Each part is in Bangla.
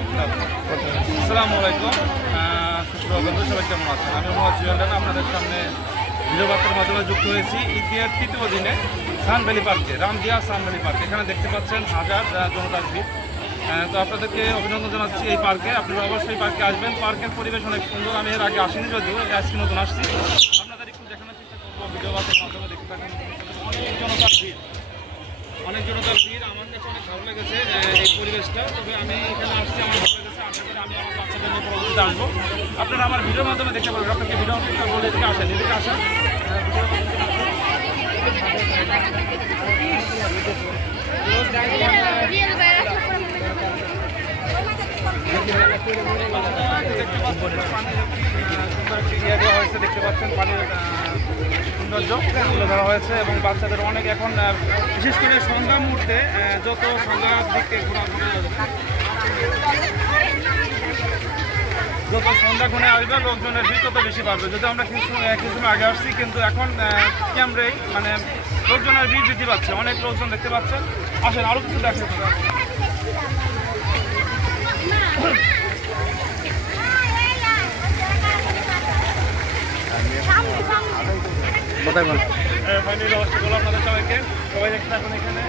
আসসালামু আলাইকুম। সুপ্রভাত, সবাই কেমন আছেন? আমি মোহাম্মদ জুয়েল, আপনাদের সামনে ভিডিও বার্তার মাধ্যমে যুক্ত হয়েছি ইতিহার তৃতীয় দিনে সান ভ্যালি পার্কে, রামদিয়া সান ভ্যালি পার্কে। এখানে দেখতে পাচ্ছেন হাজার জনতার ভিড়। তো আপনাদেরকে অভিনন্দন জানাচ্ছি এই পার্কে। আপনারা অবশ্যই পার্কে আসবেন। পার্কের পরিবেশ অনেক সুন্দর। আমি এর আগে আসিনি, যদিও আজকে নতুন আসছি। আপনাদের একটু দেখানোর চেষ্টা করবো ভিডিও বার্তার মাধ্যমে। দেখতে থাকেন, অনেক জনতার ভিড়, অনেক জনতার ভিড়। আমার কাছে অনেক ভালো লেগেছে এই পরিবেশটা। তবে আমি এখানে আসছি, আমার ভালো লেগেছে। আশা করি আমি আমার বাচ্চাদের নিয়ে পরবর্তীতে আসবো। আপনারা আমার ভিডিওর মাধ্যমে দেখতে পারবেন। আপনাকে ভিডিও বলে এদিকে আসেন, এদিকে আসেন। দেখতে পাচ্ছেন পানির সৌন্দর্য তুলে ধরা হয়েছে এবং বাচ্চাদের অনেক এখন বিশেষ করে সন্ধ্যা মুহূর্তে যত সন্ধ্যার দিকে ঘোরাঘুরি যত সন্ধ্যা ঘুরে আসবে লোকজনের ভিড় তত বেশি বাড়বে। যদি আমরা কিছু আগে আসছি, কিন্তু এখন ক্যামেরায় মানে লোকজনের ভিড় বৃদ্ধি পাচ্ছে। অনেক লোকজন দেখতে পাচ্ছেন। আসেন আরও কিছু দেখতে ফাইনালি অবস্থা করলো আপনাদের সবাইকে। সবাই দেখতে থাকুন এখানে।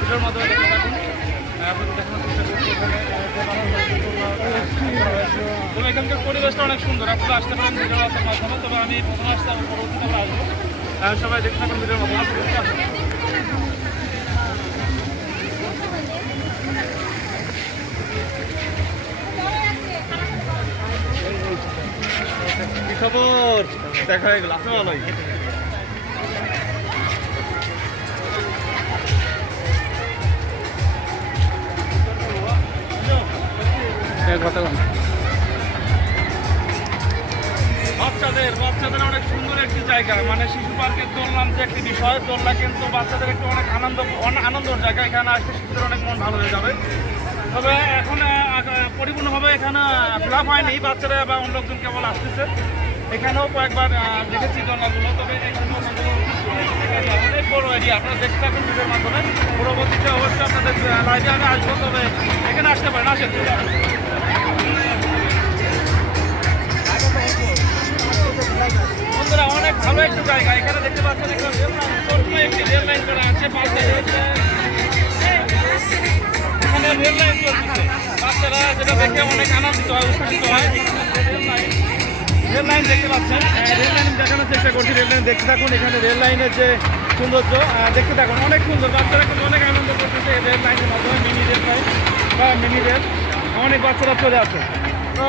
ভিডিওর মাধ্যমে দেখতে থাকুন। আপনাদের দেখানোর চেষ্টা করছি তবে এখানকার পরিবেশটা অনেক সুন্দর। আপনারা আসতে পারেন ভিডিওর মাধ্যমে। তবে আমি প্রথমে আসতে আমার পরবর্তীতে আমরা আসবো। সবাই দেখতে থাকুন ভিডিওর মাধ্যমে। কি খবর? দেখা হয়ে গেল। আপনি ভালোই? বাচ্চাদের অনেক সুন্দর একটি জায়গা। মানে শিশু পার্কের দোলনাম যে একটি বিষয়, দোলনা কিন্তু বাচ্চাদের একটু অনেক আনন্দের জায়গা। এখানে আসলে শিশুদের অনেক মন ভালো হয়ে যাবে। তবে এখন পরিপূর্ণভাবে এখানে ফিলাপ হয়নি। বাচ্চারা বা অন্য লোকজন কেবল আসতেছে। এখানেও কয়েকবার দেখেছি দোলনাগুলো। তবে অনেক বড় এরিয়া। আপনারা দেখতে থাকুন ভিডিওর মাধ্যমে। পরবর্তীতে অবশ্যই আপনাদের লাইভে আমি আসবো। তবে এখানে আসতে পারেন, আসেন। বন্ধুরা, অনেক ভালো একটা জায়গা। এখানে দেখতে পাচ্ছেন একটি রেল লাইন করা আছে। এখানে রেল লাইন চলছে। বাচ্চারা যেটা দেখে অনেক আনন্দিত হয়, উৎসাহিত হয়। রেল লাইন দেখতে পাচ্ছেন। রেল লাইন দেখানোর চেষ্টা করছি। রেল লাইন দেখতে থাকুন। এখানে রেল লাইনের যে সৌন্দর্য দেখতে থাকুন, অনেক সুন্দর। বাচ্চারা কিন্তু অনেক আনন্দ করতেছে এই রেল লাইনের মাধ্যমে। মিনি রেল লাইন বা মিনি রেল, অনেক বাচ্চারা চলে আসে। তো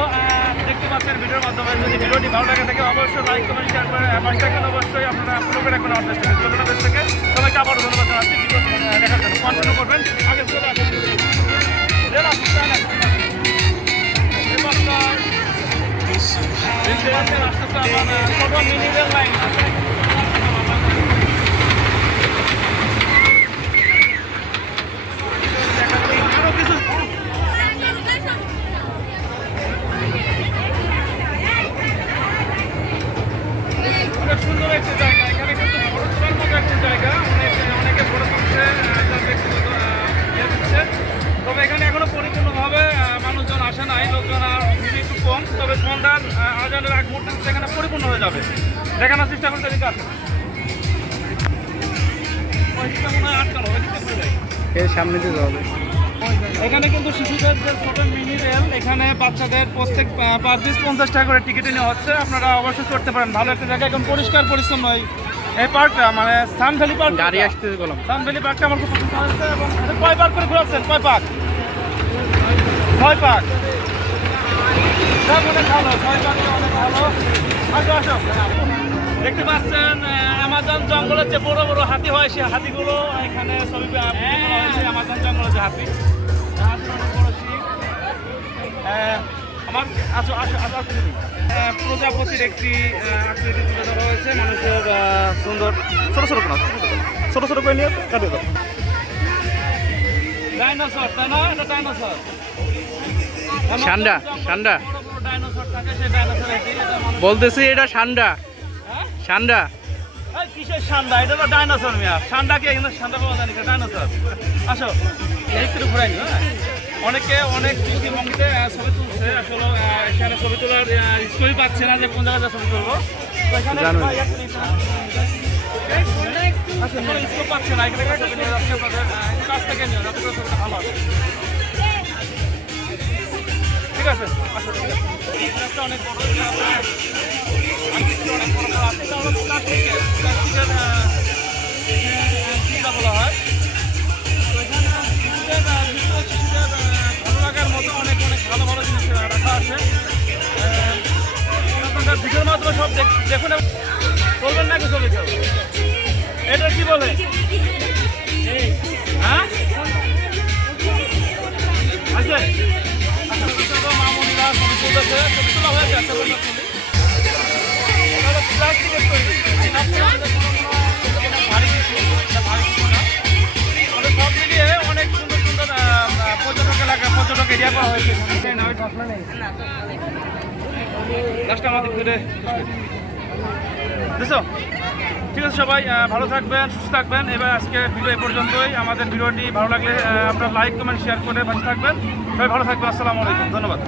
দেখতে পাচ্ছেন ভিডিওর মাধ্যমে। যদি ভিডিওটি ভালো লাগে থাকে অবশ্যই লাইক কমেন্ট শেয়ার করে পাশে অবশ্যই আপনারা ফলো করে রাখবেন আমাদের থেকে। সবাইকে আবারও ধন্যবাদ জানাচ্ছি ভিডিও দেখার জন্য। কন্টিনিউ করবেন। আগে চলে আসেন রেল আসতে মিনি রেল লাইন। অনেক সুন্দর একটি জায়গা। এখানে কিন্তু ফটো তোলার মতো একটি জায়গা। অনেকে ফটো তুলছে, ব্যক্তিগত দিচ্ছে। তবে এখানে এখনো পরিপূর্ণভাবে মানুষজন আসে নাই, লোকজন একটু কম। তবে সন্ধ্যার আজানের আগ মুহূর্তে সেখানে পরিপূর্ণ হয়ে যাবে। দেখানোর চেষ্টা করতে এদিকে আসে। মনে হয় আটকানো, সামনে দিতে হবে। এখানে কিন্তু শিশুদের যে ছোট মিনি রেল, এখানে বাচ্চাদের প্রত্যেক পার পিস 50 টাকা করে টিকিটে নেওয়া হচ্ছে। আপনারা অবশ্যই করতে পারেন। ভালো একটা জায়গা, একদম পরিষ্কার পরিচ্ছন্ন এই পার্কটা। মানে সান ভ্যালি পার্ক। গাড়ি আসতে বললাম, সান ভ্যালি পার্কটা আমার খুব পছন্দ হয়েছে। এবং কয় পার্ক করে ঘুরাচ্ছেন? কয় পার্ক? 6 পার্ক। অনেক ভালো, 6 পার্কে অনেক ভালো। আসো আসো। দেখতে পাচ্ছেন অ্যামাজন জঙ্গলের যে বড় বড় হাতি হয়, সেই হাতিগুলো এখানে ছবি হয়েছে। অ্যামাজন জঙ্গলের যে হাতির অনেক বড় শিখ। আমার প্রজাপতির একটি আকৃতি তুলে ধরা হয়েছে। মানুষের সুন্দর ছোটো ছোটো ছোটো ছোটো করে নিয়ে কাটে দাও। ডাইনোসর, তাই না? এটা ডাইনোসর। সান্ডা, সান্ডা ডাইনোসর থাকে, সেই ডাইনোসর বলতেছি। এটা সান্ডা, সান্ডা। এই কিসের সান্ডা? এটা তো ডাইনোসর মিয়া। সান্ডা কি এখানে সান্ডা পাওয়া যায় না? ডাইনোসর। আসো একটু ঘুরাই নি, হ্যাঁ? অনেকে অনেক দৃষ্টিভঙ্গিতে ছবি তুলছে, আসলে এখানে ছবি তোলার স্কুলই পাচ্ছে না যে কোন জায়গায় ছবি তুলবো। তো এখানে জানুন। আচ্ছা, কোনো স্কোপ পাচ্ছে না, এখানে ছবি নিয়ে যাচ্ছে আপনাদের কাছ থেকে নিয়ে যাতে করে ছবিটা ভালো আসে। ঠিক আছে, আসো ঠিক আছে। এই গ্লাসটা অনেক বড়, এটা আপনার আকৃতি অনেক বড় বড় আছে। এটা হলো প্লাস্টিকের চিন্তা বলা হয়। তো এখানে শিশুদের ভালো লাগার মতো অনেক অনেক ভালো ভালো জিনিস রাখা আছে। আপনাদের ভিডিওর মাধ্যমে সব দেখুন, বলবেন নাকি ছবি কেউ? এটা কি বলে? হ্যাঁ আছে। মামুনিরা ছবি তুলতেছে, ছবি তোলা হয়েছে একটা করে ছবি। প্লাস্টিকের তৈরি, ভারী কিছু, এটা ভারী কিছু না। তবে সব মিলিয়ে অনেক সুন্দর সুন্দর পর্যটক এলাকা, পর্যটক এরিয়া করা হয়েছে। লাস্টটা আমাদের ঘুরে বুঝছো? ঠিক আছে সবাই ভালো থাকবেন, সুস্থ থাকবেন। এবার আজকে ভিডিও এ পর্যন্তই। আমাদের ভিডিওটি ভালো লাগলে আপনারা লাইক কমেন্ট শেয়ার করে ভালো থাকবেন। সবাই ভালো থাকবেন। আসসালামু আলাইকুম, ধন্যবাদ।